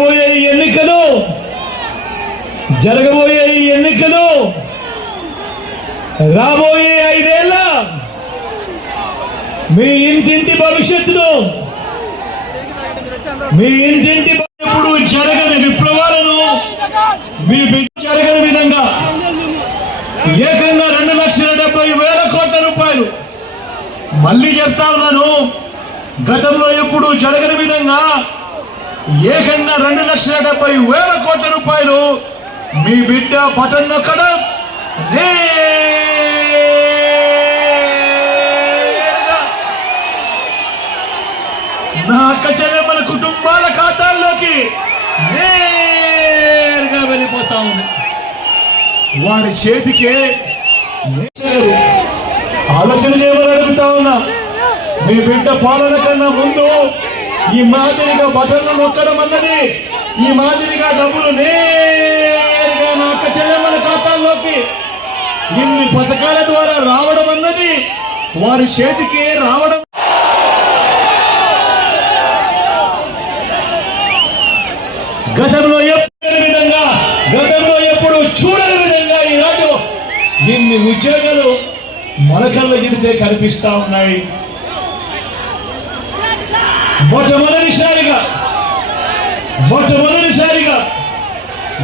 జరగబోయే ఈ ఎన్నికలు జరగబోయే ఈ ఎన్నికలు రాబోయే ఐదేళ్ళ మీ ఇంటింటి భవిష్యత్తును మీ ఇంటింటి ఇప్పుడు జరగని విప్లవాలను మీ బిడ్డ జరగని విధంగా ఏకంగా రెండు లక్షల డెబ్బై వేల కోట్ల రూపాయలు. మళ్ళీ చెప్తా ఉన్నాను గతంలో ఎప్పుడు జరగని విధంగా ఏకంగా రెండు లక్షల డెబ్బై వేల కోట్ల రూపాయలు మీ బిడ్డ బటన్ నొక్కడం నా అక్క చెల్లెమ్మల కుటుంబాల ఖాతాల్లోకి నేరుగా వెళ్ళిపోతా ఉంది వారి చేతికే ఆలోచన చేయమని అడుగుతా ఉన్నా. మీ బిడ్డ పాలన కన్నా ముందు ఈ మాదిరిగా బటన్లు నొక్కడం అన్నది ఈ మాదిరిగా డబ్బులు నేరుగా నా అక్క చెల్లెమ్మల ఖాతాల్లోకి. ఇన్ని పథకాల ద్వారా రావడం అన్నది వారి చేతికి రావడం. గతంలో ఎప్పుడు విధంగా గతంలో ఎప్పుడు చూడని విధంగా ఈరోజు ఇన్ని ఉద్యోగాలు మొలకల్లో దిగితే కనిపిస్తా ఉన్నాయి. మొట్టమొదటిసారిగా మొట్టమొదటిసారిగా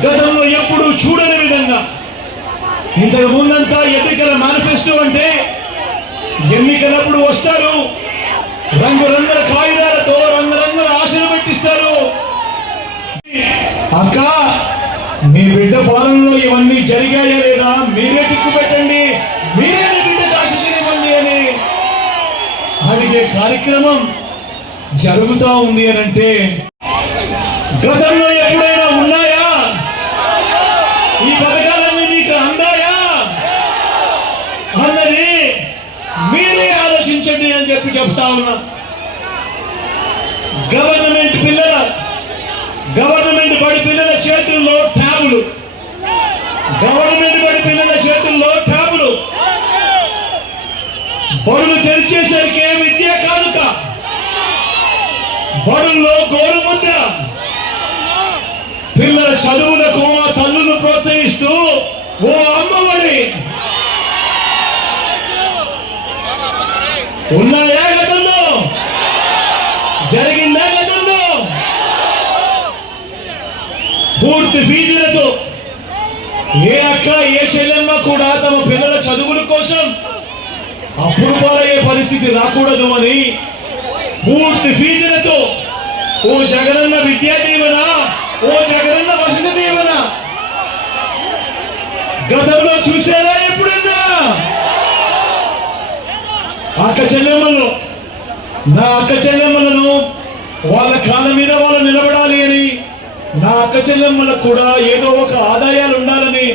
గతంలో ఎప్పుడు చూడని విధంగా ఇంతకు ముందంతా ఎన్నికల మేనిఫెస్టో అంటే ఎన్నికలప్పుడు వస్తారు రంగురంగుల కాగితాలతో రంగురంగుల ఆశలు పెట్టిస్తారు. అక్క మీ బిడ్డ పాలనలో ఇవన్నీ జరిగాయా లేదా? మీరే దిక్కు పెట్టండి మీరే బిడ్డ బిడ్డకు ఆశీర్వదించండి అని అడిగే కార్యక్రమం జరుగుతూ ఉంది అని అంటే గతంలో ఎప్పుడైనా ఉన్నాయా? ఈ పథకాలన్నీ మీకు అందాయా? అన్నది మీరే ఆలోచించండి అని చెప్పి చెప్తా ఉన్నా. గవర్నమెంట్ పిల్లల గవర్నమెంట్ బడి పిల్లల చేతుల్లో ట్యాబులు. గవర్నమెంట్ బడి పిల్లల చేతుల్లో ట్యాబులు. బడులు తెరిచేసరికి విద్య కాదు బడుల్లో గోరుముద్ద. పిల్లల చదువులకు ఆ తల్లును ప్రోత్సహిస్తూ ఓ అమ్మఒడి. ఉన్నాయా గతంలో? జరిగిందా గతంలో? పూర్తి ఫీజులతో. ఏ అక్క ఏ చెల్లెమ్మ కూడా తమ పిల్లల చదువుల కోసం అప్పుడు పాలయ్యే పరిస్థితి రాకూడదు అని పూర్తి ఫీజులతో ఓ జగనన్న విద్యా దీవెన ఓ జగనన్న వసతి దీవెన. గతంలో చూసారా ఎప్పుడన్నా? అక్క చెల్లెమ్మలు నా అక్క చెల్లెమ్మలను వాళ్ళ కాళ్ళ మీద వాళ్ళు నిలబడాలి అని నా అక్క చెల్లెమ్మలకు కూడా ఏదో ఒక ఆదాయాలు ఉండాలని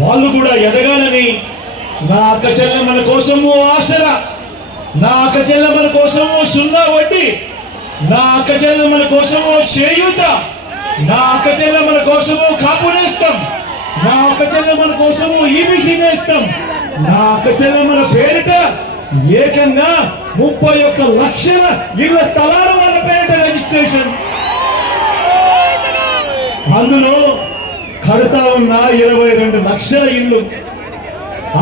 వాళ్ళు కూడా ఎదగాలని నా అక్క చెల్లెమ్మల కోసము ఆసర నా అక్క చెల్లెమ్మల కోసము సున్నా వడ్డీ. నా అక్క చెల్లెమ్మల కోసము చేయూత. నా అక్క చెల్లెమ్మల కోసము కాపు నేస్తాం. నా అక్క చెల్లెమ్మల కోసము ఈబీసీ నేస్తాం. నా అక్క చెల్లెమ్మల పేరిట ఏకంగా ముప్పై ఒక్క లక్షల ఇళ్ళ స్థలాల వాళ్ళ పేరిట రిజిస్ట్రేషన్. అందులో కడతా ఉన్న ఇరవై రెండు లక్షల ఇల్లు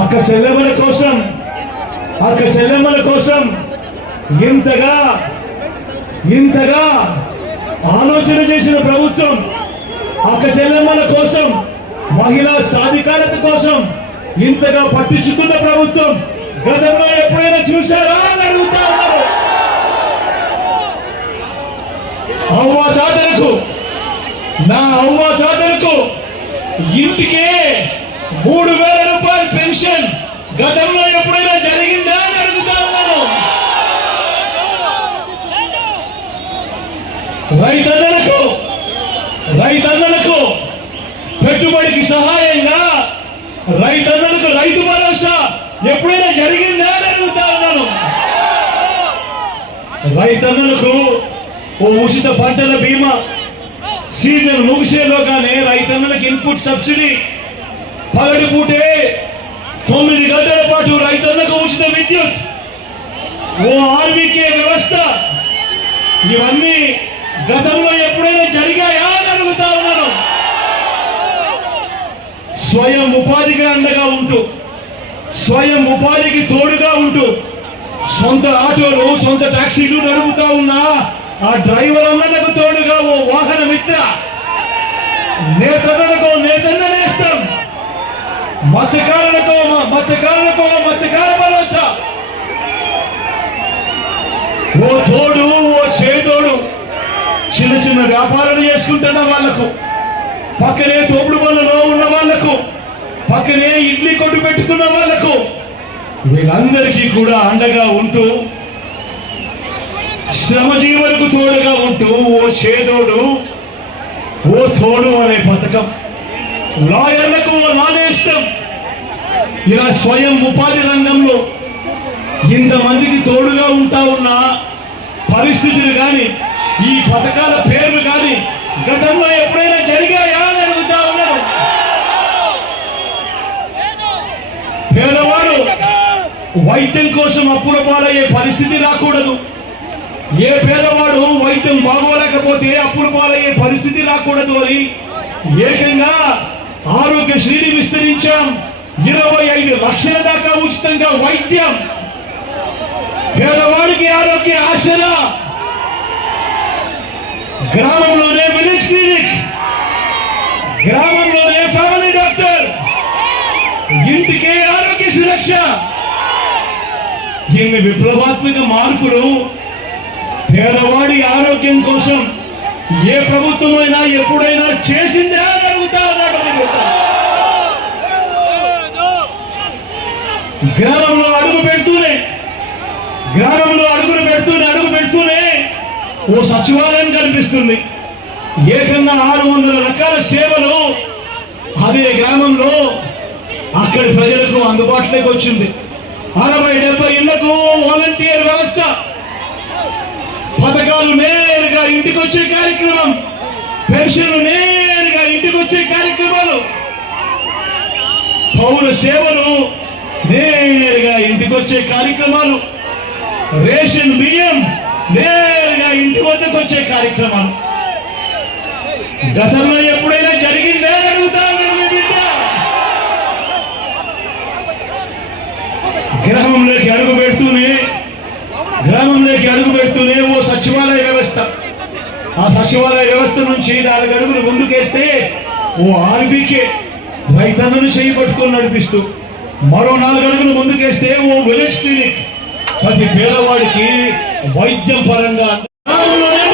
అక్క చెల్లెమ్మల కోసం అక్క చెల్లెమ్మల కోసం ఇంతగా ఇంతగా ఆలోచన చేసిన ప్రభుత్వం అక్క చెల్లెమ్మల కోసం మహిళా సాధికారత కోసం ఇంతగా పట్టించుకున్న ప్రభుత్వం గతంలో ఎప్పుడైనా చూశారా అని అడుగుతా ఉన్నారు. అవ్వ తాతలకు నా అవ్వ తాతలకు ఇంటికే మూడు వేల రూపాయల పెన్షన్ గతంలో ఎప్పుడైనా జరిగిందా అని అడుగుతా ఉన్నాను రైతన్నలకు రైతన్నలకు పెట్టుబడికి సహాయంగా రైతన్నలకు రైతు భరోసా ఎప్పుడైనా జరిగిందా అని అడుగుతా ఉన్నాను రైతన్నలకు ఓ ఉచిత పంటల బీమా. సీజన్ ముగిసేలోగానే రైతన్నలకు ఇన్పుట్ సబ్సిడీ. పగటి పూటే తొమ్మిది గంటల పాటు రైతన్నకు ఉచిత విద్యుత్. ఓ ఆర్మీకే వ్యవస్థ. ఇవన్నీ గతంలో ఎప్పుడైనా జరిగాయా అని అడుగుతా ఉన్నాను స్వయం ఉపాధిగా అండగా ఉంటూ స్వయం ఉపాధికి తోడుగా ఉంటూ సొంత ఆటోలు సొంత టాక్సీలు నడుపుతా ఉన్నా ఆ డ్రైవర్ అన్నకు తోడుగా ఓ వాహన మిత్ర. నేతన్నలకు నేతన్న నేస్తాం. మత్స్యకారులకో మత్స్యకారులకో మత్స్యకార భరోసా. ఓ తోడు ఓ చేదోడు. చిన్న చిన్న వ్యాపారాలు చేసుకుంటున్న వాళ్ళకు పక్కనే తోపుడు పనులలో ఉన్న వాళ్ళకు పక్కనే ఇడ్లీ కొట్టు పెట్టుకున్న వాళ్ళు వీళ్ళందరికీ కూడా అండగా ఉంటూ శ్రమజీవులకు తోడుగా ఉంటూ ఓ చేదోడు ఓ తోడు అనే పథకం. లాయర్లకు ఓ నానేష్టం ఇలా స్వయం ఉపాధి రంగంలో ఇంతమందికి తోడుగా ఉంటా ఉన్న పరిస్థితులు కానీ ఈ పథకాల పేర్లు కానీ గతంలో ఎప్పుడైనా జరిగాయా అని అడుగుతా ఉన్నారు పేదవాడు వైద్యం కోసం అప్పుల పాలయ్యే పరిస్థితి రాకూడదు. ఏ పేదవాడు వైద్యం బాగోలేకపోతే అప్పుల పాలయ్యే పరిస్థితి రాకూడదు అని ఏకంగా ఆరోగ్యశ్రీని విస్తరించాం. ఇరవై ఐదు లక్షల దాకా ఉచితంగా వైద్యం. పేదవాడికి ఆరోగ్య ఆశన గ్రామంలోనే విలేజ్ క్లినిక్. గ్రామంలోనే ఫ్యామిలీ డాక్టర్. ఇంటికే ఆరోగ్య సురక్ష. దీన్ని విప్లవాత్మక మార్పులు పేదవాడి ఆరోగ్యం కోసం ఏ ప్రభుత్వమైనా ఎప్పుడైనా చేసిందే అని ఉన్నాడు గ్రామంలో అడుగు పెడుతూనే గ్రామంలో అడుగులు పెడుతూనే అడుగు పెడుతూనే ఓ సచివాలయం కనిపిస్తుంది. ఏకంగా ఆరు వందల రకాల సేవలు అదే గ్రామంలో అక్కడి ప్రజలకు అందుబాటులోకి వచ్చింది. అరవై డెబ్బై ఇళ్ళకు వాలంటీర్ వ్యవస్థ. పథకాలు నేరుగా ఇంటికి వచ్చే కార్యక్రమం. పెన్షన్లు నేరుగా ఇంటికి వచ్చే కార్యక్రమాలు. పౌర సేవలు నేరుగా ఇంటికి వచ్చే కార్యక్రమాలు. రేషన్ బియ్యం నేరుగా ఇంటి వద్దకు వచ్చే కార్యక్రమాలు. గతంలో గ్రామంలోకి అడుగు పెడుతూనే గ్రామంలోకి అడుగు పెడుతూనే ఓ సచివాలయ వ్యవస్థ. ఆ సచివాలయ వ్యవస్థ నుంచి నాలుగు అడుగులు ముందుకేస్తే ఓ ఆర్బీకే రైతన్నను చేయి పట్టుకొని నడిపిస్తూ మరో నాలుగు అడుగులు ముందుకేస్తే ఓ విలేజ్ క్లినిక్. ప్రతి పేదవాడికి వైద్యం పరంగా గ్రామంలోనే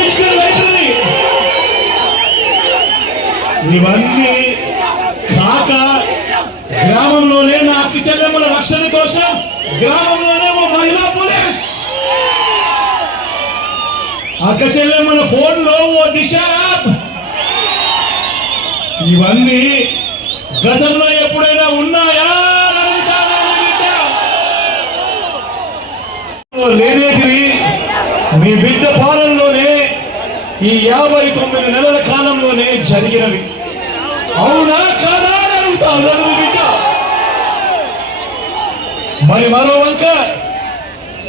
ఇవన్నీ కాక గ్రామంలోనే నా అక్క చెల్లెమ్మల రక్షణ కోసం గ్రామంలోనే ఓ మహిళా పోలీస్. అక్క చెల్లెమ్మల ఫోన్లో ఓ దిశ ఇవన్నీ గతంలో ఎప్పుడైనా ఉన్నాయా? లేనేటివి మీ బిడ్డ పాలనలోనే ఈ యాభై తొమ్మిది నెలల కాలంలోనే జరిగినవి. అవునా కాదా అడుగుతాను అడుగుతా ఉన్నాను మీ బిడ్డ మరి మరో వంక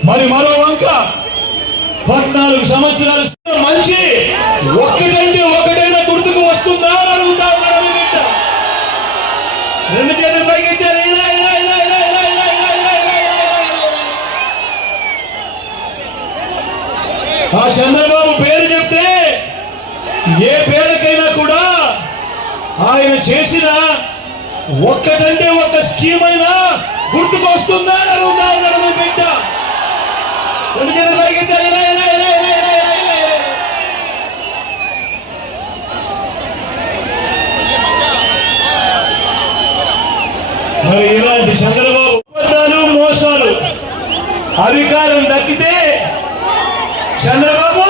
మరి మరో వంక పద్నాలుగు సంవత్సరాల మంచి ఒక్కటంటే ఒకటైనా గుర్తుకు వస్తుందా అని అడుగుతా రెండు చేతులు పైకెత్తారు ఇలా ఇలా ఇలా ఇలా ఇలా ఇలా ఇలా ఇలా ఇలా ఇలా. ఆ చంద్రబాబు పేరు చెప్తే ఏ పేరుకైనా కూడా ఆయన చేసిన ఒక్కటంటే ఒక్క స్కీమ్ అయినా గుర్తుకొస్తుందా అడుగుతా ఉన్నాడు మీ బిడ్డ రెండు జన ఇలాంటి చంద్రబాబు ఒప్పందాలు మోసాలు అధికారం దక్కితే చంద్రబాబు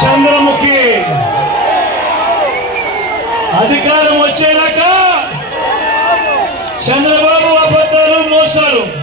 చంద్రముఖి. అధికారం వచ్చేదాకా చంద్రబాబు passaram.